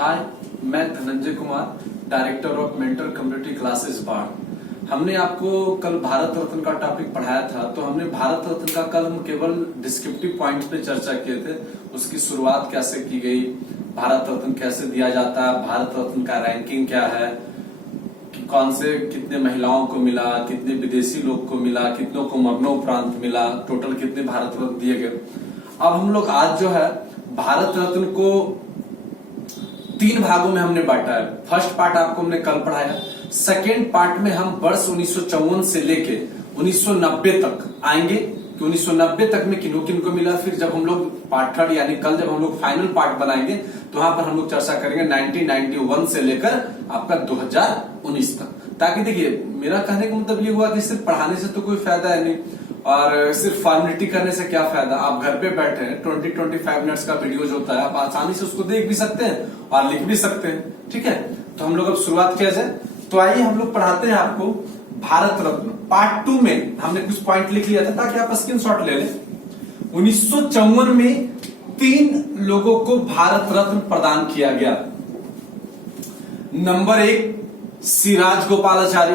हाय, मैं Dhananjay Kumar, director of mentor community classes बाढ़। हमने आपको कल भारत रत्न का टॉपिक पढ़ाया था, तो हमने भारत रत्न का कल हम केवल डिस्क्रिप्टिव पॉइंट्स पे चर्चा किए थे। उसकी शुरुआत कैसे की गई, भारत रत्न कैसे दिया जाता है, भारत रत्न का रैंकिंग क्या है, कि कौन से कितने महिलाओं को मिला, कितने विदेशी लोग को मिला, कितनों को मरणोपरांत मिला, टोटल कितने भारत रत्न दिए गए। अब हम लोग आज जो है भारत रत्न को 3 भागों में हमने बांटा है। फर्स्ट पार्ट आपको हमने कल पढ़ाया, सेकेंड पार्ट में हम वर्ष 1954 से लेके 1990 तक आएंगे कि 1990 तक में किन किन को मिला। फिर जब हम लोग पार्ट थर्ड यानी कल जब हम लोग फाइनल पार्ट बनाएंगे तो वहां पर हम लोग चर्चा करेंगे 1991 से लेकर आपका 2019 तक। ताकि देखिए, मेरा कहने का मतलब ये हुआ कि सिर्फ पढ़ाने से तो कोई फायदा है नहीं, और सिर्फ फॉर्मेलिटी करने से क्या फायदा। आप घर पे बैठे हैं, 20-25 मिनट्स का वीडियो जो होता है आप आसानी से उसको देख भी सकते हैं और लिख भी सकते हैं। ठीक है, तो हम लोग अब शुरुआत किया जाए। तो आइए हम लोग पढ़ाते हैं आपको भारत रत्न। पार्ट 2 में हमने कुछ पॉइंट लिख लिया था ताकि आप स्क्रीनशॉट ले लें। 1954 में 3 लोगों को भारत रत्न प्रदान किया गया। नंबर 1 सिराज गोपालाचारी।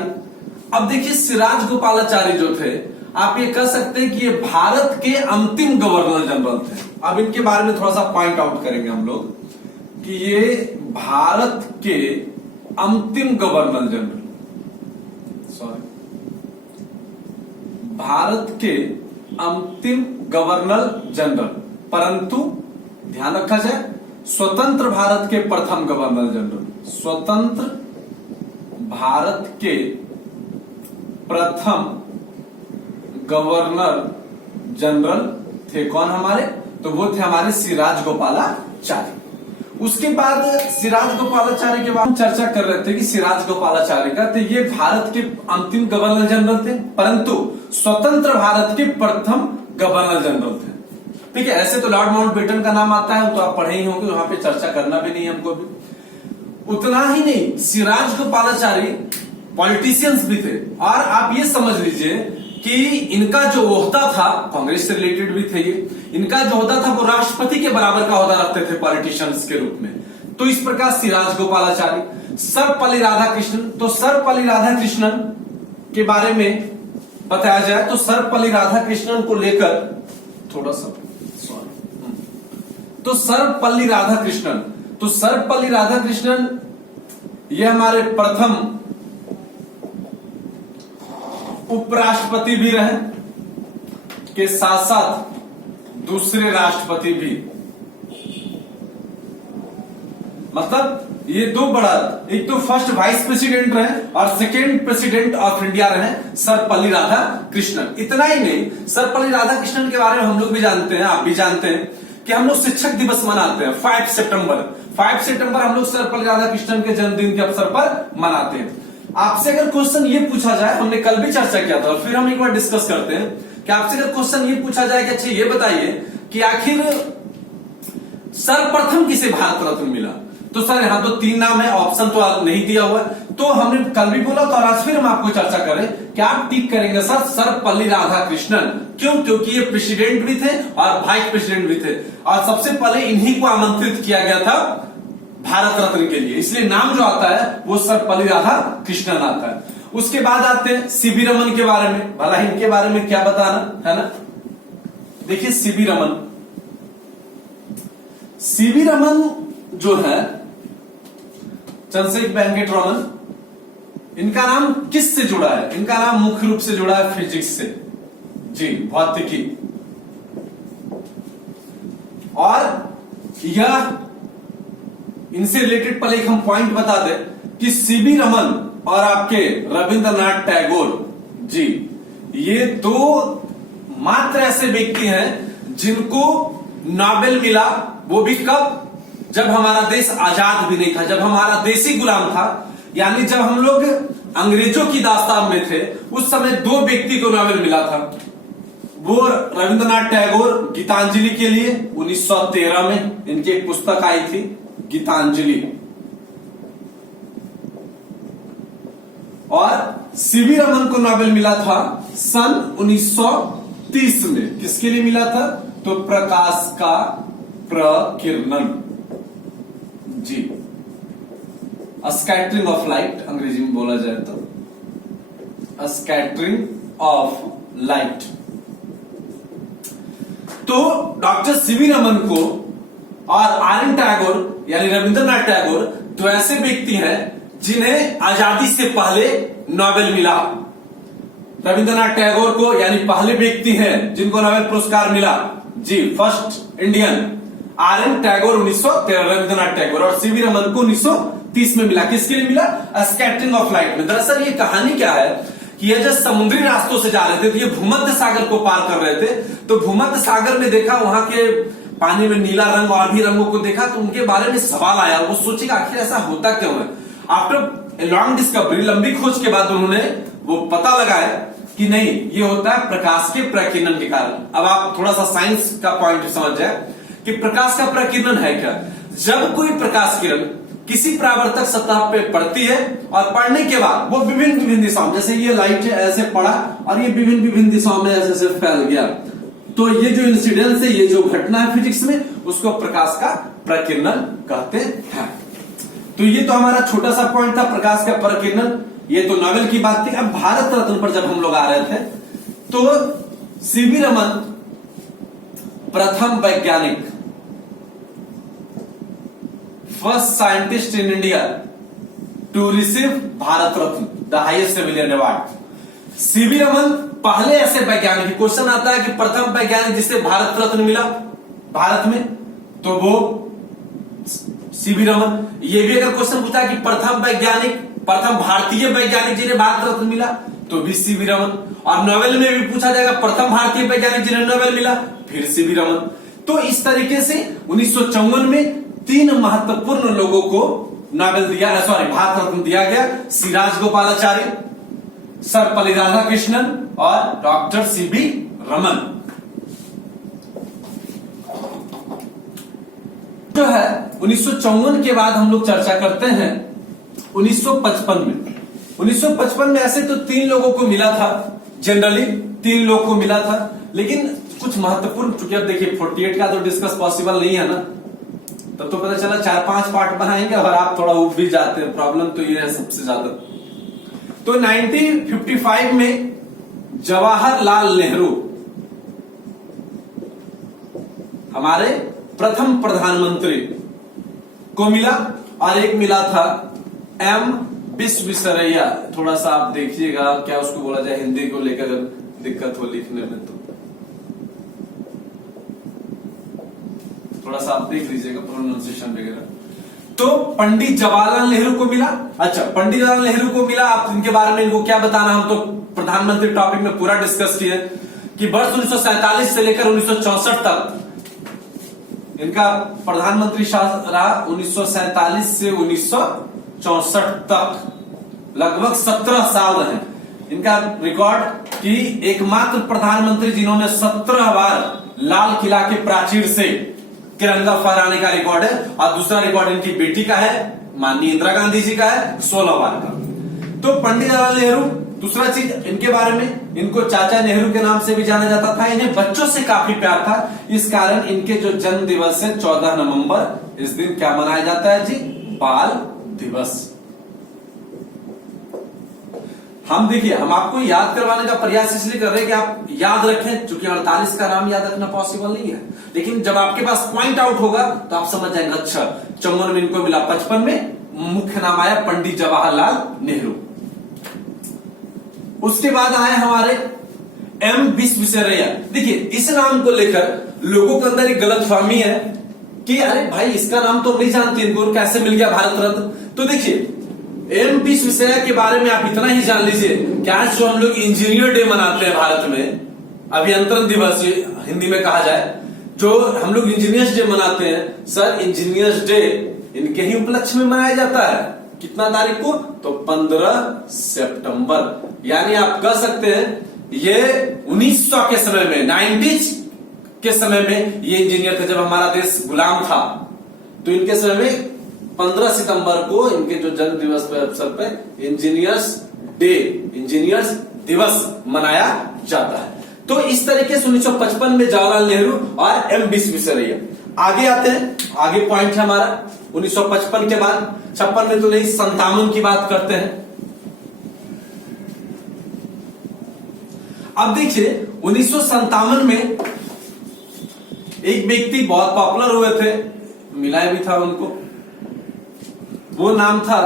अब देखिए, सिराज गोपालाचारी जो थे, आप ये कह सकते हैं कि ये भारत के अंतिम गवर्नर जनरल थे। अब इनके बारे में थोड़ा सा पॉइंट आउट करेंगे हम लोग कि ये भारत के अंतिम गवर्नर जनरल, भारत के अंतिम गवर्नर जनरल, परंतु ध्यान रखा जाए स्वतंत्र भारत के प्रथम गवर्नर जनरल, स्वतंत्र भारत के प्रथम गवर्नर जनरल थे। कौन हमारे? तो वो थे हमारे सिराज गोपालाचारी। उसके बाद सिराज गोपालाचारी के बाद हम चर्चा कर रहे थे कि सिराज गोपालाचारी का, तो ये भारत के अंतिम गवर्नर जनरल थे, परंतु स्वतंत्र भारत के प्रथम गवर्नर जनरल थे। ठीक है, ऐसे तो लॉर्ड माउंटबेटन का नाम आता है, तो आप पढ़े ही होंगे, वहां पे चर्चा करना भी नहीं हमको भी। उतना ही नहीं, सिराज गोपालाचारी पॉलिटिशियंस भी थे, और आप ये समझ लीजिए कि इनका जो ओहदा था, कांग्रेस से रिलेटेड भी थे ये, इनका जो ओहदा था वो राष्ट्रपति के बराबर का ओहदा रखते थे पॉलिटिशियंस के रूप में। तो इस प्रकार सिराज गोपालाचारी। सर्वपल्ली राधाकृष्णन, तो सर्वपल्ली राधाकृष्णन के बारे में बताया जाए तो सर्वपल्ली राधाकृष्णन को लेकर थोड़ा सा तो सर्वपल्ली राधाकृष्णन, तो सर्वपल्ली राधाकृष्णन ये हमारे प्रथम उपराष्ट्रपति भी रहे, के साथ साथ दूसरे राष्ट्रपति भी। मतलब ये 2 बड़ा, एक तो फर्स्ट वाइस प्रेसिडेंट रहे और सेकेंड प्रेसिडेंट ऑफ इंडिया रहे सर्वपल्ली राधाकृष्णन। इतना ही नहीं, सर्वपल्ली राधाकृष्णन के बारे में हम लोग भी जानते हैं, आप भी जानते हैं कि हम लोग शिक्षक दिवस मनाते हैं 5 सितंबर। 5 सितंबर हम लोग सर्वपल्ली राधाकृष्णन के जन्मदिन के अवसर पर मनाते हैं। आपसे अगर क्वेश्चन ये पूछा जाए, हमने कल भी चर्चा किया था और फिर हम एक बार डिस्कस करते हैं कि आपसे अगर क्वेश्चन ये पूछा जाए कि अच्छा ये बताइए कि आखिर सर्वप्रथम किसे भारत रत्न मिला, तो सर यहां तो 3 नाम है, ऑप्शन तो नहीं दिया हुआ है। तो हमने कल भी बोला तो आज फिर हम आपको चर्चा करें कि आप टिक करेंगे सर सर्वपल्ली राधाकृष्णन। क्यों? क्योंकि ये प्रेसिडेंट भी थे और वाइस प्रेसिडेंट भी थे, और सबसे पहले इन्हीं को आमंत्रित किया गया था भारत रत्न के लिए, इसलिए नाम जो आता है वो सर्वपल्ली राधाकृष्णन आता है। उसके बाद आते हैं सीवी रमन के बारे में। भला इनके बारे में क्या बताना है ना। देखिए सीवी रमन, सीवी रमन जो है चंद्रशेखर वेंकट रमन, इनका नाम किस से जुड़ा है? इनका नाम मुख्य रूप से जुड़ा है फिजिक्स से, जी, भौतिकी। और यह इनसे रिलेटेड पहले एक हम पॉइंट बता दें कि सीवी रमन और आपके रविंद्रनाथ टैगोर जी, ये 2 मात्र ऐसे व्यक्ति हैं जिनको नोबेल मिला। वो भी कब? जब हमारा देश आजाद भी नहीं था, जब हमारा देश ही गुलाम था, यानी जब हम लोग अंग्रेजों की दास्तान में थे, उस समय 2 व्यक्ति को नोबेल मिला था। वो रविंद्रनाथ टैगोर गीतांजलि के लिए 1913 में इनकी एक पुस्तक आई थी गीतांजलि, और सीवी रमन को नोबेल मिला था सन 1930 में। किसके लिए मिला था? तो प्रकाश का प्रकीर्णन, जी, स्कैटरिंग ऑफ लाइट अंग्रेजी में बोला जाए तो स्कैटरिंग ऑफ लाइट। तो डॉक्टर सीवी रमन को और आर.एन. टैगोर यानी रविंद्रनाथ टैगोर तो ऐसे व्यक्ति हैं जिन्हें आजादी से पहले नोबेल मिला। रविंद्रनाथ टैगोर को यानी पहले व्यक्ति हैं जिनको नोबेल पुरस्कार मिला जी, first Indian. R N. Tagore 1913, Rabindranath Tagore, और सीवी रमन को 1930 में मिला। किसके लिए मिला? स्कैटरिंग ऑफ लाइट में। दरअसल ये कहानी क्या है कि ये जब समुद्री रास्तों से जा रहे थे तो ये भूमध्य सागर को पार कर रहे थे, तो भूमध्य सागर में देखा वहां के पानी में नीला रंग और भी रंगों को देखा, तो उनके बारे में सवाल आया। वो सोचे आखिर ऐसा होता क्यों है। आफ्टर लॉन्ग डिस्कवरी, लंबी खोज के बाद उन्होंने वो पता लगाया कि नहीं, ये होता है प्रकाश के प्रकीर्णन के कारण। अब आप थोड़ा सा साइंस का पॉइंट समझ जाए कि प्रकाश का प्रकीर्णन है क्या। जब कोई प्रकाश किरण किसी परावर्तक सतह पे पड़ती है और पड़ने के बाद वो विभिन्न विभिन्न दिशाओं, जैसे ये लाइट ऐसे पड़ा और ये विभिन्न विभिन्न दिशाओं में ऐसे ऐसे फैल गया, तो ये जो इंसिडेंस है, ये जो घटना है फिजिक्स में, उसको प्रकाश का प्रकीर्णन कहते हैं। तो ये तो हमारा छोटा सा पॉइंट था, प्रकाश का प्रकीर्णन। ये तो नोबेल की बात थी। अब भारत रत्न पर जब हम लोग आ रहे थे तो सीवी रमन प्रथम वैज्ञानिक, first scientist in India to receive Bharat Ratna, the highest civilian award. C V Raman पहले ऐसे वैज्ञानिक, क्वेश्चन आता है कि प्रथम वैज्ञानिक जिसे भारत रत्न मिला भारत में, तो वो सीवी रमन। ये भी अगर क्वेश्चन पूछा कि प्रथम वैज्ञानिक, प्रथम भारतीय वैज्ञानिक जिन्हें भारत रत्न मिला, तो भी सीवी रमन। और नोबेल में भी पूछा जाएगा प्रथम भारतीय वैज्ञानिक जिन्हें नोबेल मिला, फिर सीवी रमन। तो इस तरीके से 1954 में 3 महत्वपूर्ण लोगों को नोबेल दिया, भारत रत्न दिया गया। श्री राजगोपालाचारी, सर्वपल्ली राधाकृष्णन और डॉक्टर सीवी रमन। जो है 1954 के बाद हम लोग चर्चा करते हैं 1955 में। 1955 में ऐसे तो 3 लोगों को मिला था, जनरली 3 लोगों को मिला था, लेकिन कुछ महत्वपूर्ण, चूंकि अब देखिए 48 का तो डिस्कस पॉसिबल नहीं है ना, तब तो पता चला 4-5 पार्ट बनाएंगे और आप थोड़ा उब भी जाते हैं। प्रॉब्लम तो ये है सबसे ज्यादा। तो 1955 में जवाहरलाल नेहरू हमारे प्रथम प्रधानमंत्री को मिला, और एक मिला था एम विश्वेश्वरैया। थोड़ा सा आप देखिएगा क्या उसको बोला जाए, हिंदी को लेकर दिक्कत हो लिखने में तो थोड़ा सा आप देख लीजिएगा प्रोनाउंसिएशन वगैरह। तो पंडित जवाहरलाल नेहरू को मिला। अच्छा, पंडित जवाहरलाल नेहरू को मिला, आप इनके बारे में इनको क्या बताना, हम तो प्रधानमंत्री टॉपिक में पूरा डिस्कस किए कि वर्ष 1947 से लेकर 1964 तक इनका प्रधानमंत्री शासन रहा। 1947 से 1964 तक लगभग 17 साल रहे इनका रिकॉर्ड, कि एकमात्र प्रधानमंत्री जिन्होंने 17 बार लाल किला के प्राचीर से तिरंगा फहराने का रिकॉर्ड है। और दूसरा रिकॉर्ड इनकी बेटी का है, माननीय इंदिरा गांधी जी का है, 16 बार का। तो पंडित जवाहरलाल नेहरू, दूसरा चीज इनके बारे में, इनको चाचा नेहरू के नाम से भी जाना जाता था। इन्हें बच्चों से काफी प्यार था, इस कारण इनके जो जन्म दिवस है 14 नवंबर, इस दिन क्या मनाया जाता है जी? बाल दिवस। हम देखिए, हम आपको याद करवाने का प्रयास इसलिए कर रहे हैं कि आप याद रखें, क्योंकि 48 का नाम याद रखना पॉसिबल नहीं है, लेकिन जब आपके पास पॉइंट आउट होगा तो आप समझ जाएंगे। अच्छा, 54 में इनको मिला, 55 में मुख्य नाम आया पंडित जवाहरलाल नेहरू। उसके बाद आए हमारे एम विश्वेश्वरैया। देखिए, इस नाम को लेकर लोगों के अंदर एक गलतफहमी है कि अरे भाई, इसका नाम तो नहीं जानते, इनको कैसे मिल गया भारत रत्न। तो देखिए, एम विश्वेश्वरैया के बारे में आप इतना ही जान लीजिए कि आज जो हम लोग इंजीनियर डे मनाते हैं भारत में, अभियंत्रण दिवस हिंदी में कहा जाए, जो हम लोग इंजीनियर्स डे मनाते हैं, सर इंजीनियर्स डे इनके ही उपलक्ष्य में मनाया जाता है। कितना तारीख को? तो 15 सितंबर। यानी आप कह सकते हैं ये 1900 के समय में, 90s के समय में ये इंजीनियर थे, जब हमारा देश गुलाम था। तो इनके समय में 15 सितंबर को इनके जो जन्म दिवस पे अवसर पे इंजीनियर्स डे, इंजीनियर्स दिवस मनाया जाता है। तो इस तरीके से 1955 में जवाहरलाल नेहरू और एम विश्वेश्वरैया। आगे आते हैं, आगे पॉइंट है हमारा 1955 के बाद, 56 में तो नहीं, 57 की बात करते हैं। अब देखिए 1957 में एक व्यक्ति बहुत पॉपुलर हुए थे, मिला भी था उनको, वो नाम था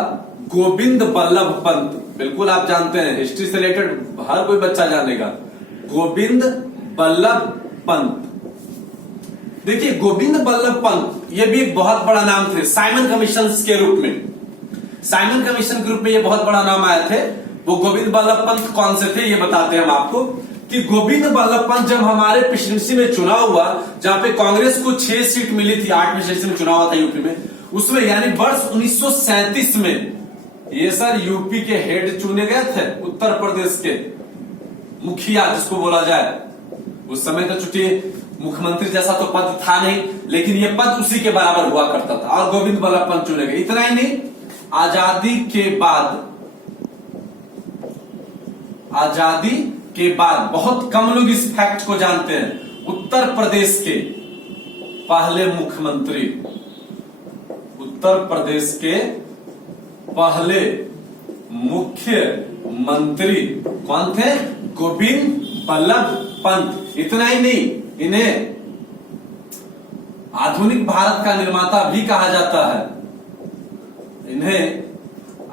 गोविंद बल्लभ पंत। बिल्कुल आप जानते हैं, हिस्ट्री से रिलेटेड हर कोई बच्चा जानेगा, गोविंद बल्लभ पंत। देखिए गोविंद बल्लभ पंत ये भी एक बहुत बड़ा नाम थे साइमन कमीशन के रूप में। साइमन कमीशन के रूप में ये बहुत बड़ा नाम आए थे। वो गोविंद बल्लभ पंत कौन से थे ये बताते हैं हम आपको, कि गोविंद बल्लभ पंत जब हमारे प्रेसिडेंसी में चुनाव हुआ, जहां पे कांग्रेस को 6 सीट मिली थी, 8 प्रेसिडेंसी में चुनाव हुआ था यूपी में, उसमें यानी वर्ष 1937 में ये सर यूपी के हेड चुने गए थे, उत्तर प्रदेश के मुखिया जिसको बोला जाए। उस समय तो चूंकि मुख्यमंत्री जैसा तो पद था नहीं, लेकिन ये पद उसी के बराबर हुआ करता था, और गोविंद बल्लभ पंत चुने गए। इतना ही नहीं, आजादी के बाद बहुत कम लोग इस फैक्ट को जानते हैं, उत्तर प्रदेश के पहले मुख्यमंत्री, उत्तर प्रदेश के पहले मुख्यमंत्री कौन थे? गोविंद बल्लभ पंत। इतना ही नहीं, इन्हें आधुनिक भारत का निर्माता भी कहा जाता है। इन्हें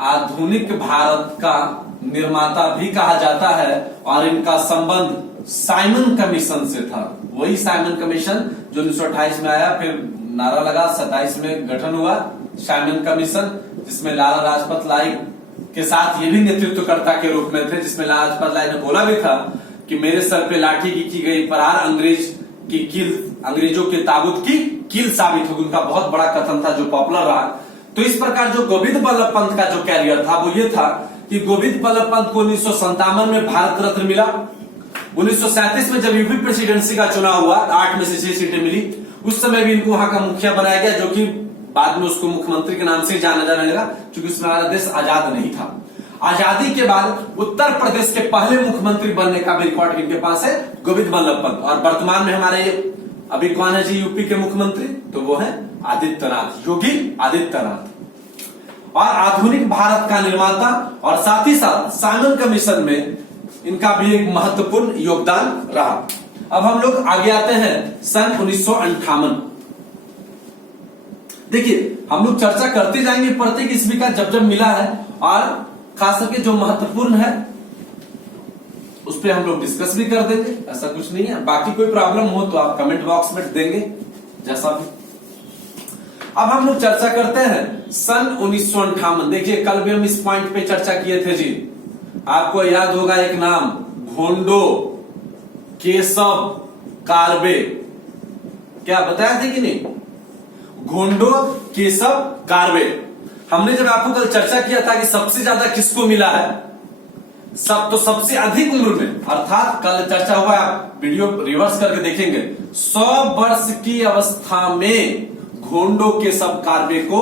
आधुनिक भारत का निर्माता भी कहा जाता है, और इनका संबंध साइमन कमीशन से था। वही साइमन कमीशन जो 1928 में आया, फिर नारा लगा, 27 में गठन हुआ साइमन कमीशन, जिसमें लाला लाजपत राय के साथ ये भी नेतृत्वकर्ता के रूप में थे, जिसमें लाला लाजपत राय ने बोला भी था कि मेरे सर पे लाठी की गई प्रहार अंग्रेज की कील, अंग्रेजों के ताबूत की कील साबित होगी। उनका बहुत बड़ा कथन था जो पॉपुलर रहा। तो इस प्रकार जो गोविंद बल्लभ पंत का जो कैरियर था वो ये था कि गोविंद बल्लभ पंत को 1957 में भारत रत्न मिला। 1937 में जब यूपी प्रेसिडेंसी का चुनाव हुआ, 8 में से 6 सीटें मिली, उस समय भी इनको वहां का मुखिया बनाया गया, जो कि बाद में उसको मुख्यमंत्री के नाम से जाना जाने लगा, क्योंकि उसमें हमारा देश आजाद नहीं था। आजादी के बाद उत्तर प्रदेश के पहले मुख्यमंत्री बनने का भी रिकॉर्ड इनके पास है, गोविंद बल्लभ पंत। और वर्तमान में हमारे अभी कौन है जी यूपी के मुख्यमंत्री? तो वो है आदित्यनाथ, योगी आदित्यनाथ। और आधुनिक भारत का निर्माता, और साथ ही साथ साइमन कमीशन में इनका भी एक महत्वपूर्ण योगदान रहा। अब हम लोग आगे आते हैं सन 1958। देखिए हम लोग चर्चा करते जाएंगे प्रत्येक ईस्वी का जब जब मिला है, और खास करके जो महत्वपूर्ण है उस पर हम लोग डिस्कस भी कर देंगे, ऐसा कुछ नहीं है। बाकी कोई प्रॉब्लम हो तो आप कमेंट बॉक्स में देंगे, जैसा भी। अब हम लोग चर्चा करते हैं सन 1958। देखिए कल भी हम इस पॉइंट पे चर्चा किए थे जी, आपको याद होगा एक नाम, घोंडो केशव कार्बे। क्या बताया थे कि नहीं? घोंडो केशव कार्बे। हमने जब आपको कल चर्चा किया था कि सबसे ज्यादा किसको मिला है, सबसे अधिक उम्र में, अर्थात कल चर्चा हुआ, आप वीडियो रिवर्स करके देखेंगे, 100 वर्ष की अवस्था में घोंडो केशव कार्बे को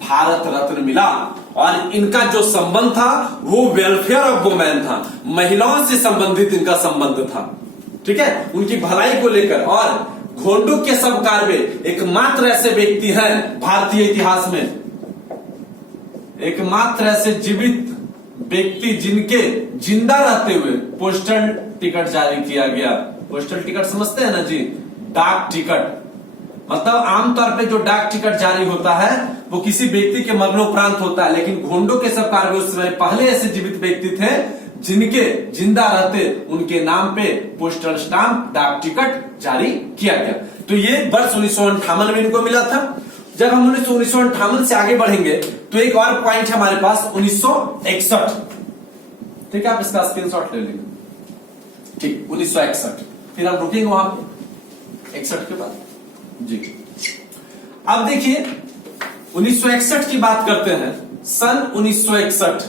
भारत रत्न मिला। और इनका जो संबंध था वो वेलफेयर ऑफ वुमेन था, महिलाओं से संबंधित इनका संबंध था, ठीक है, उनकी भलाई को लेकर। और घोंडो केशव कार्बे एकमात्र ऐसे व्यक्ति हैं भारतीय इतिहास में, एकमात्र ऐसे जीवित व्यक्ति जिनके जिंदा रहते हुए पोस्टल टिकट जारी किया गया। पोस्टल टिकट समझते हैं ना जी, डाक टिकट। मतलब आमतौर पे जो डाक टिकट जारी होता है वो किसी व्यक्ति के मरणोपरांत होता है, लेकिन घोंडो केशव कार्बे उस समय पहले ऐसे जीवित व्यक्ति थे जिनके जिंदा रहते उनके नाम पे पोस्टल स्टाम्प, डाक टिकट जारी किया गया। तो ये वर्ष 1958 में इनको मिला था। जब हम 1958 से आगे बढ़ेंगे तो एक और पॉइंट है हमारे पास 1961। ठीक है, आप इसका स्क्रीनशॉट ले लेंगे। ठीक, 1961, फिर हम रुकेंगे वहां पे 61 के बाद जी। अब देखिए 1961 की बात करते हैं। सन 1961,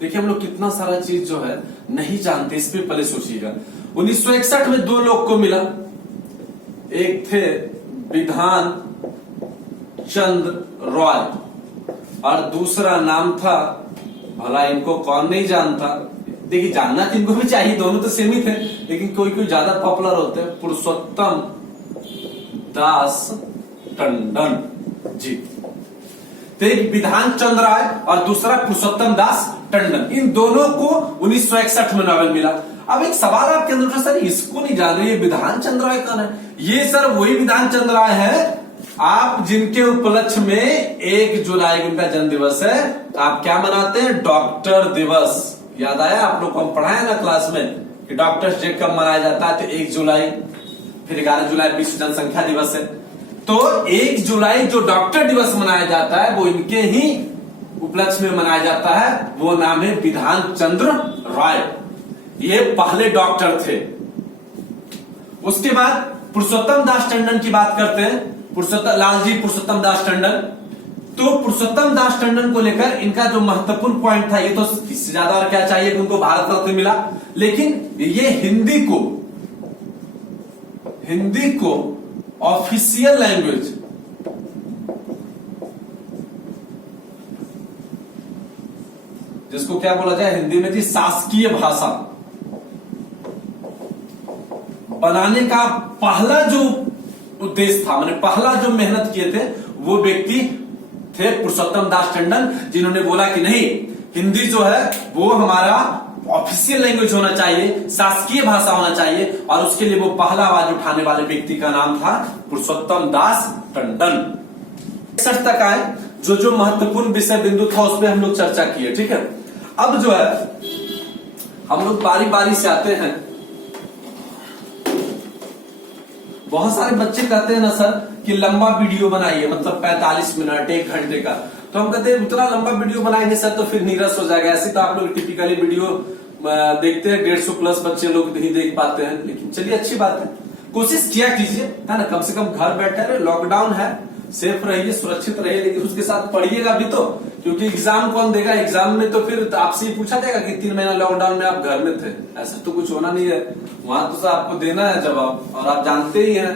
देखिए हम लोग कितना सारा चीज जो है नहीं जानते, इस पे पहले सोचिएगा। 1961 में 2 लोग को मिला, एक थे विधान चंद्र रॉय और दूसरा नाम था, भला इनको कौन नहीं जानता, देखिए जानना तो इनको भी चाहिए, दोनों तो सेम ही थे, लेकिन कोई कोई ज्यादा पॉपुलर होते हैं, पुरुषोत्तम दास टंडन जी। तो एक विधान चंद्र राय और दूसरा पुरुषोत्तम दास टंडन, इन दोनों को 1961 में नोबेल मिला। अब एक सवाल आपके अंदर उठा, सर इसको नहीं जान रहे, ये विधान चंद्र राय कौन है? ये सर वही विधान चंद्र राय है आप जिनके उपलक्ष्य में 1 जुलाई उनका जन्म दिवस है। आप क्या मनाते हैं? डॉक्टर दिवस। याद आया आप लोग को हम पढ़ाए ना क्लास में कि डॉक्टर्स डे कब मनाया जाता है? तो 1 जुलाई, फिर 11 जुलाई विश्व जनसंख्या दिवस है। तो 1 जुलाई जो डॉक्टर दिवस मनाया जाता है वो इनके ही उपलक्ष्य में मनाया जाता है, वो नाम है विधान चंद्र राय। ये पहले डॉक्टर थे। उसके बाद पुरुषोत्तम दास टंडन की बात करते हैं, लालजी पुरुषोत्तम दास टंडन। तो पुरुषोत्तम दास टंडन को लेकर इनका जो महत्वपूर्ण पॉइंट था, ये तो इससे ज्यादा और क्या चाहिए कि उनको भारत रत्न मिला, लेकिन ये हिंदी को ऑफिशियल लैंग्वेज जिसको क्या बोला जाए हिंदी में जी, शासकीय भाषा बनाने का पहला जो उद्देश्य था, मैंने पहला जो मेहनत किए थे वो व्यक्ति थे पुरुषोत्तम दास टंडन, जिन्होंने बोला कि नहीं, हिंदी जो है वो हमारा ऑफिशियल लैंग्वेज होना चाहिए, शासकीय भाषा होना चाहिए। और उसके लिए वो पहला आवाज उठाने वाले व्यक्ति का नाम था पुरुषोत्तम दास टंडन। 61 तक आए, जो महत्वपूर्ण विषय बिंदु था उस पर हम लोग चर्चा किए, ठीक है। अब जो है हम लोग बारी बारी से आते हैं। बहुत सारे बच्चे कहते हैं ना सर कि लंबा वीडियो बनाइए, मतलब 45 मिनट 1 घंटे का, तो हम कहते हैं उतना लंबा वीडियो बनाएंगे सर तो फिर नीरस हो जाएगा। ऐसे तो आप लोग टिपिकली वीडियो देखते हैं, 150 प्लस बच्चे लोग नहीं देख पाते हैं, लेकिन चलिए अच्छी बात है, कोशिश किया कीजिए, है ना। कम से कम घर बैठे रहे, लॉकडाउन है, सेफ रहिए, सुरक्षित रहिए, लेकिन उसके साथ पढ़िएगा भी तो, क्योंकि एग्जाम कौन देगा? एग्जाम में तो फिर आपसे ही पूछा जाएगा कि 3 महीना लॉकडाउन में आप घर में थे। ऐसा तो कुछ होना नहीं है, वहां तो आपको देना है जवाब, और आप जानते ही हैं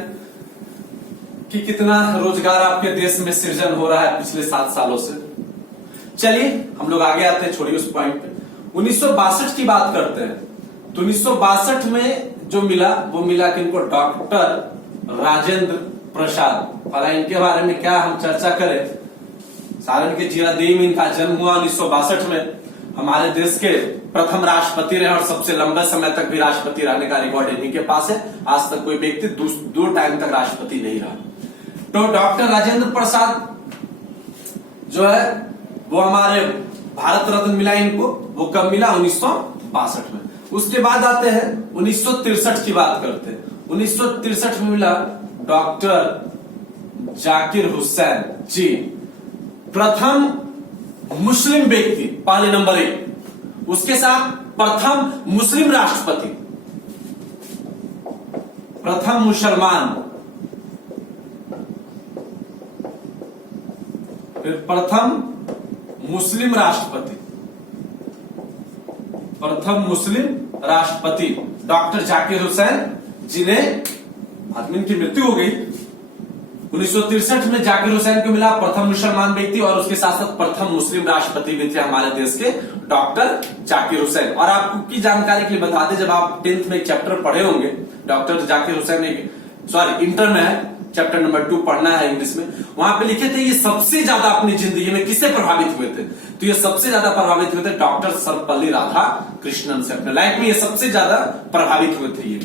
कि कितना रोजगार आपके देश में सृजन हो रहा है पिछले 7 सालों से। चलिए हम लोग आगे आते हैं, छोड़िए उस पॉइंट पे। 1962 की बात करते हैं। तो 1962 में जो मिला वो मिला कि इनको डॉक्टर राजेंद्र प्रसाद। और इनके बारे में क्या हम चर्चा करें, सारण के जीरादेई में इनका जन्म हुआ 1962 में। हमारे देश के प्रथम राष्ट्रपति रहे और सबसे लंबे समय तक भी राष्ट्रपति रहने का रिकॉर्ड इन्हीं के पास है। आज तक कोई व्यक्ति 2 टाइम तक राष्ट्रपति नहीं रहा। तो डॉक्टर राजेंद्र प्रसाद जो है वो हमारे भारत रत्न मिला इनको, वो कब मिला? 1962 में। उसके बाद आते हैं 1963 की बात करते हैं। 1963 में मिला डॉक्टर जाकिर हुसैन जी, प्रथम मुस्लिम व्यक्ति, पहले नंबर 1। उसके साथ प्रथम मुस्लिम राष्ट्रपति, प्रथम मुसलमान, फिर प्रथम मुस्लिम राष्ट्रपति, प्रथम मुस्लिम राष्ट्रपति डॉक्टर जाकिर हुसैन, जिन्हें बाद में इनकी मृत्यु हो गई। 1963 में जाकिर हुसैन को मिला प्रथम मुसलमान व्यक्ति, और उसके साथ साथ प्रथम मुस्लिम राष्ट्रपति भी थे हमारे देश के डॉक्टर जाकिर हुसैन। और आपको की जानकारी के लिए बता दें, जब आप 10th में एक चैप्टर पढ़े होंगे, डॉक्टर जाकिर हुसैन इंटर में है, चैप्टर नंबर 2 पढ़ना है इंग्लिश में, वहां पे लिखे थे ये सबसे ज्यादा अपनी जिंदगी में किससे प्रभावित हुए थे? तो ये सबसे ज्यादा प्रभावित हुए थे डॉक्टर सर्वपल्ली राधाकृष्णन से। अपने लाइफ में ये सबसे ज्यादा प्रभावित हुए थे ये।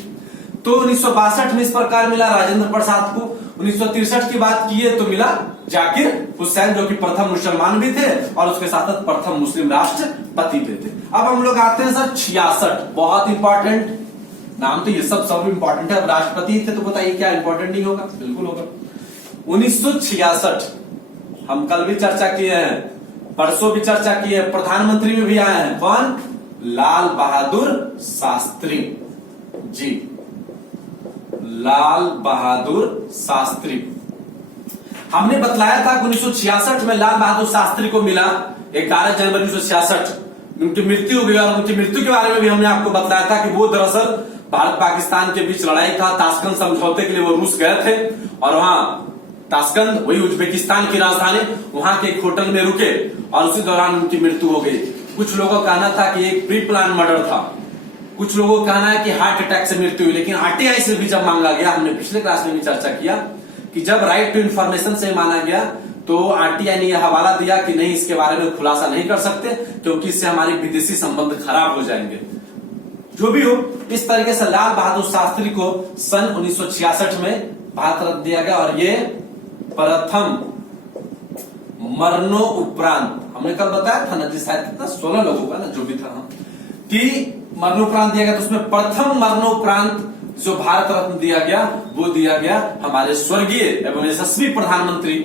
तो 1962 में इस प्रकार मिला राजेंद्र प्रसाद को। 1963 की बात की है तो मिला जाकिर हुसैन, जो कि प्रथम मुसलमान भी थे और उसके साथ प्रथम मुस्लिम राष्ट्रपति भी थे। अब हम लोग आते हैं सर 66, बहुत इंपॉर्टेंट नाम, तो ये सब इंपॉर्टेंट है। अब राष्ट्रपति थे तो बताइए क्या इंपॉर्टेंट नहीं होगा? बिल्कुल होगा। 1966 हम कल भी चर्चा किए हैं, परसों भी चर्चा की है, प्रधानमंत्री में भी आए हैं। कौन? लाल बहादुर शास्त्री जी, लाल बहादुर शास्त्री। हमने बतलाया था कि 1966 में लाल बहादुर शास्त्री को मिला 11 जनवरी 1966 उनकी मृत्यु हो गई। और उनकी मृत्यु के बारे में भी हमने आपको बतलाया था कि वो दरअसल भारत पाकिस्तान के बीच लड़ाई था, ताशकंद समझौते के लिए वो रूस गए थे, और वहां ताशकंद वही उज्बेकिस्तान की राजधानी, वहां के एक होटल में रुके और उसी दौरान उनकी मृत्यु हो गई। कुछ लोगों का कहना था कि एक प्री प्लान मर्डर था, कुछ लोगों का कहना है कि हार्ट अटैक से मृत्यु हुई। लेकिन आरटीआई से भी जब मांगा गया, हमने पिछले क्लास में भी चर्चा किया कि जब राइट टू इंफॉर्मेशन से माना गया तो आरटीआई ने यह हवाला दिया कि नहीं, इसके बारे में खुलासा नहीं कर सकते क्योंकि इससे हमारे विदेशी संबंध खराब हो जाएंगे। जो भी हो, इस तरीके से लाल बहादुर शास्त्री को सन 1966 में भारत रत्न दिया गया और ये प्रथम मरणोपरांत, हमने कल बताया था ना जी, शायद कितना 16 लोगों का ना जो भी था कि मरणोपरांत दिया गया, तो उसमें प्रथम मरणोपरांत जो भारत रत्न दिया गया वो दिया गया हमारे स्वर्गीय एवं यशस्वी प्रधानमंत्री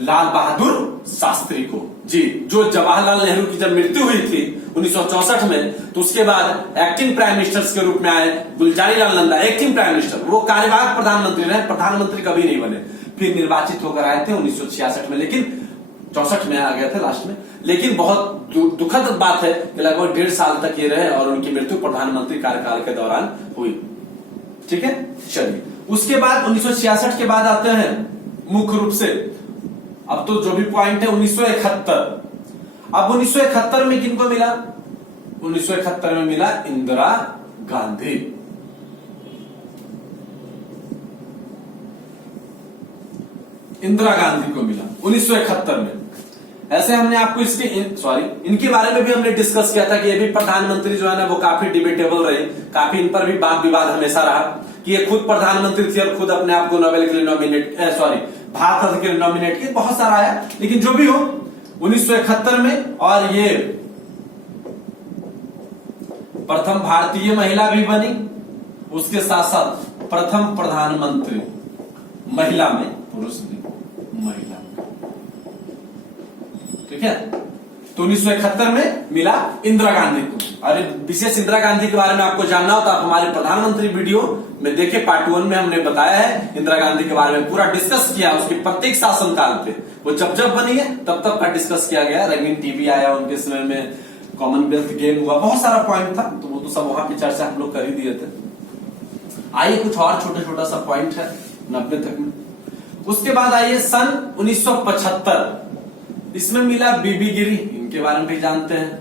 लाल बहादुर शास्त्री को जी, जो जवाहरलाल नेहरू की जब मृत्यु हुई थी 1964 में, तो उसके बाद एक्टिंग प्राइम मिनिस्टर के रूप में आए Gulzarilal Nanda, acting prime minister, वो कार्यवाहक प्रधानमंत्री रहे, प्रधानमंत्री कभी नहीं बने, फिर निर्वाचित होकर आए थे 1966 में, लेकिन 64 में आ गया था लास्ट में। लेकिन बहुत दुखद बात है कि लगभग 1.5 साल तक ये रहे और उनकी मृत्यु प्रधानमंत्री कार्यकाल के दौरान हुई। ठीक है, चलिए उसके बाद 1966 के बाद आते हैं मुख्य रूप से, अब तो जो भी पॉइंट है 1971। अब 1971 में किनको मिला? 1971 में मिला इंदिरा गांधी। इंदिरा गांधी को मिला 1971 में। ऐसे हमने आपको इनके बारे में भी हमने डिस्कस किया था कि ये भी प्रधानमंत्री जो है ना वो काफी डिबेटेबल रहे, काफी इन पर भी वाद विवाद हमेशा रहा कि ये खुद प्रधानमंत्री थी और खुद अपने आप को नोबेल के लिए भारत रत्न के लिए नॉमिनेट किए, बहुत सारा आया। लेकिन जो भी हो 1971 में, और ये प्रथम भारतीय महिला भी बनी, उसके साथ साथ प्रथम प्रधानमंत्री महिला में, पुरुष नहीं महिला। ठीक है, तो 1971 में मिला इंदिरा गांधी को। और विशेष इंदिरा गांधी के बारे में आपको जानना हो तो आप हमारे प्रधानमंत्री वीडियो में देखे, पार्ट 1 में हमने बताया है इंदिरा गांधी के बारे में, पूरा डिस्कस किया उसके प्रत्येक शासनकाल पे, वो जब जब बनी है तब तब का डिस्कस किया गया। रंगीन टीवी आया, उनके समय में कॉमनवेल्थ गेम हुआ, बहुत सारा पॉइंट था, तो वो तो सब वहां पे चर्चा हम लोग कर ही दिए थे। आइए कुछ और छोटा सा पॉइंट है 90 तक में। उसके बाद आइए सन 1975, इसमें मिला बीबी गिरी, इनके बारे में भी जानते हैं,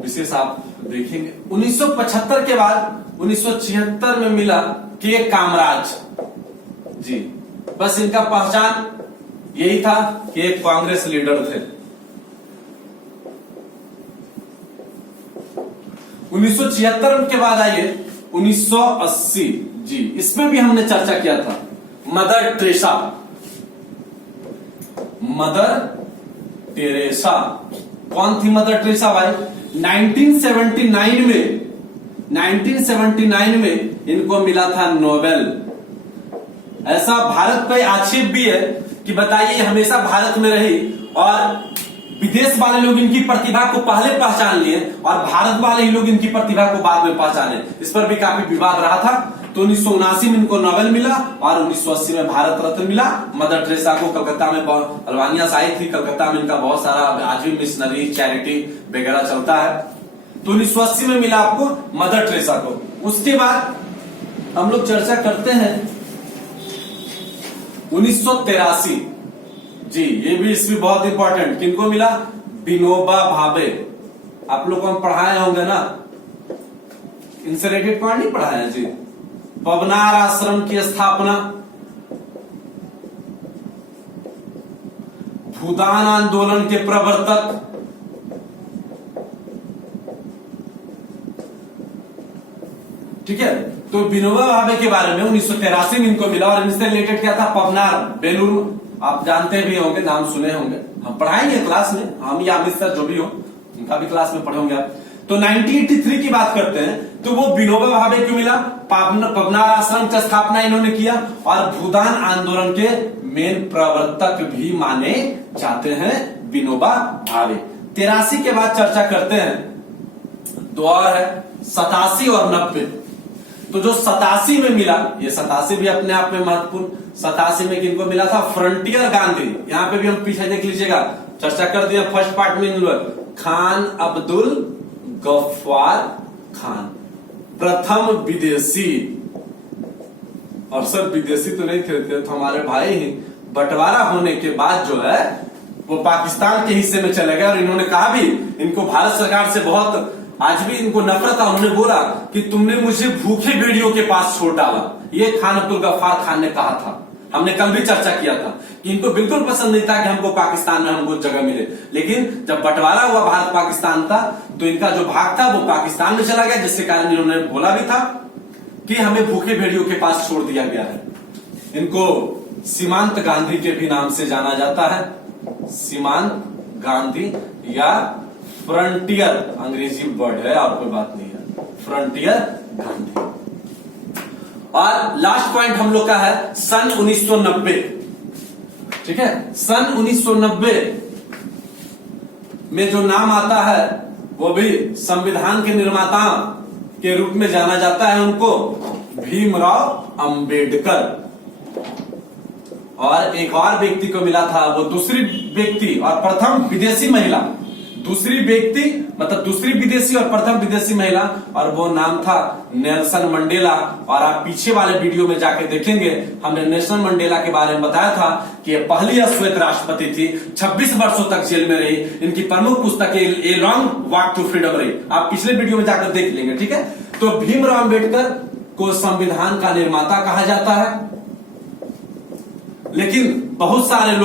विशेष आप देखेंगे। 1975 के बाद 1976 में मिला के कामराज जी, बस इनका पहचान यही था कि एक कांग्रेस लीडर थे। 1976 के बाद आइए 1980 जी, इसमें भी हमने चर्चा किया था मदर टेरेसा। मदर टेरेसा कौन थी मदर टेरेसा भाई? 1979 में इनको मिला था नोबेल। ऐसा भारत पे आक्षेप भी है कि बताइए हमेशा भारत में रही और विदेश वाले लोग इनकी प्रतिभा को पहले पहचान लिए और भारत वाले ही लोग इनकी प्रतिभा को बाद में पहचाने, इस पर भी काफी विवाद रहा था। तो 1979 में इनको नोबेल मिला और 1980 में भारत रत्न मिला। मदर टेरेसा को कलकत्ता में अल्बानिया से आई थी, कलकत्ता में इनका बहुत सारा आज भी मिशनरी चैरिटी वगैरह चलता है। तो 1980 में मिला आपको मदर टेरेसा को। उसके बाद हम लोग चर्चा करते हैं 1983 जी, ये भी इसमें बहुत इंपॉर्टेंट, किनको मिला? विनोबा भावे। आप लोग को हम पढ़ाए होंगे ना, इनसे रिलेटेड पॉइंट नहीं पढ़ाए हैं जी। पवनार आश्रम की स्थापना, भूदान आंदोलन के प्रवर्तक, ठीक है। तो विनोबा भावे के बारे में 1983 में इनको मिला और इनसे रिलेटेड क्या था? पवनार, बेलूर, आप जानते भी होंगे, नाम सुने होंगे, हम पढ़ाएंगे क्लास में, हम या अमित सर जो भी हो इनका भी क्लास में पढ़ोगे आप। तो 1983 की बात करते हैं तो वो विनोबा भावे क्यों मिला? पवनार आश्रम की स्थापना इन्होंने किया और भूदान आंदोलन के मेन प्रवर्तक भी माने जाते हैं विनोबा भावे। 83 के बाद चर्चा करते हैं, दो और है 87 और 90। तो जो 87 में मिला, ये 87 भी अपने आप में महत्वपूर्ण। 87 में किनको मिला था? फ्रंटियर गांधी। यहां पे भी हम पीछे देख लीजिएगा, चर्चा कर दिया फर्स्ट पार्ट में। खान अब्दुल गफ्फार खान, प्रथम विदेशी, और सर विदेशी तो नहीं थे, तो हमारे भाई ही। बंटवारा होने के बाद जो है वो पाकिस्तान के हिस्से में चले गए और इन्होंने कहा भी, इनको भारत सरकार से बहुत आज भी इनको नफरत है। उन्होंने बोला कि तुमने मुझे भूखे भेड़ियों के पास छोड़ डाला, ये खान अब्दुल गफ्फार खान ने कहा था। हमने कल भी चर्चा किया था कि इनको बिल्कुल पसंद नहीं था कि हमको पाकिस्तान में हमको जगह मिले, लेकिन जब बंटवारा हुआ भारत पाकिस्तान का तो इनका जो भाग था वो पाकिस्तान में चला गया, जिसके कारण इन्होंने बोला भी था कि हमें भूखे भेड़ियों के पास छोड़ दिया गया है। इनको सीमांत गांधी के भी नाम से जाना जाता है, सीमांत गांधी या फ्रंटियर, अंग्रेजी वर्ड है और कोई बात नहीं है, फ्रंटियर गांधी। और लास्ट पॉइंट हम लोग का है सन 1990, ठीक है। सन 1990 में जो नाम आता है वो भी संविधान के निर्माता के रूप में जाना जाता है उनको, भीमराव अंबेडकर। और एक और व्यक्ति को मिला था, वो दूसरी व्यक्ति और प्रथम विदेशी महिला, दूसरी व्यक्ति मतलब दूसरी विदेशी और प्रथम विदेशी महिला, और वो नाम था नेल्सन मंडेला। और आप पीछे वाले वीडियो में जाके देखेंगे, हमने नेल्सन मंडेला के बारे में बताया था कि ये पहली श्वेत राष्ट्रपति थी, 26 वर्षों तक जेल में रही। इनकी प्रमुख पुस्तक a long walk to freedom रही, आप पिछले वीडियो में जाकर देख लेंगे, ठीक है। तो भीमराव अंबेडकर को संविधान का निर्माता कहा जाता है, लेकिन बहुत सारे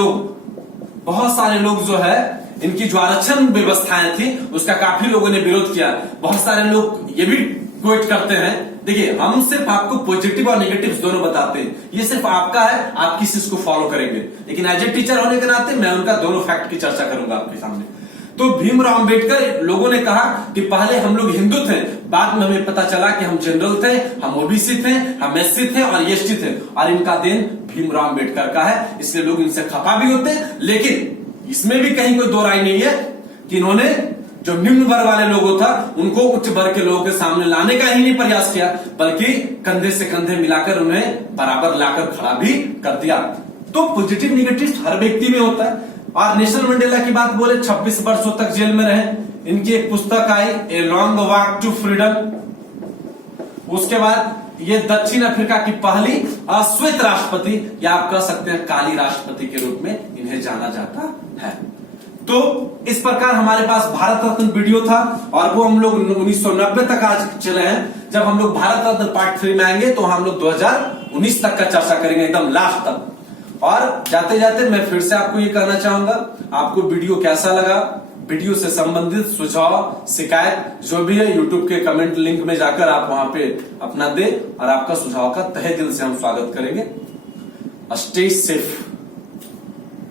लोग जो है इनकी जो आरक्षण व्यवस्थाएं थी उसका काफी लोगों ने विरोध किया। बहुत सारे लोग ये भी क्वेट करते हैं, देखिए हम सिर्फ आपको पॉजिटिव और नेगेटिव दोनों बताते हैं, ये सिर्फ आपका है, आप किस चीज को फॉलो करेंगे, लेकिन एज ए टीचर होने के नाते मैं उनका दोनों फैक्ट की चर्चा करूंगा आपके सामने। तो भीमराव अंबेडकर, लोगों ने कहा कि पहले हम लोग हिंदू थे, बाद में हमें पता चला कि हम जनरल थे, हम ओबीसी थे, हम एससी थे और एसटी थे, और इनका देन भीमराव अंबेडकर का है, इसलिए लोग इनसे खफा भी होते हैं। लेकिन इसमें भी कहीं कोई दो राय नहीं है कि इन्होंने जो निम्न वर्ग वाले लोगों था उनको उच्च वर्ग के लोगों के सामने लाने का ही नहीं प्रयास किया, बल्कि कंधे से कंधे मिलाकर उन्हें बराबर लाकर खड़ा भी कर दिया। तो पॉजिटिव नेगेटिव हर व्यक्ति में होता है। और नेल्सन मंडेला की बात बोले, 26 वर्षों तक जेल में रहे, इनकी एक पुस्तक आई A long walk to freedom. उसके बाद ये दक्षिण अफ्रीका की पहली अश्वेत राष्ट्रपति, या आप कह सकते हैं काली राष्ट्रपति के रूप में इन्हें जाना जाता है। तो इस प्रकार हमारे पास भारत रत्न वीडियो था, और वो हम लोग 1990 तक आज चले हैं। जब हम लोग भारत रत्न पार्ट 3 में आएंगे तो हम लोग 2019 तक का चर्चा करेंगे, एकदम लास्ट तक। और जाते जाते मैं फिर से आपको ये कहना चाहूंगा, आपको वीडियो कैसा लगा, वीडियो से संबंधित सुझाव शिकायत जो भी है यूट्यूब के कमेंट लिंक में जाकर आप वहां पे अपना दे, और आपका सुझाव का तहे दिल से हम स्वागत करेंगे। Stay safe.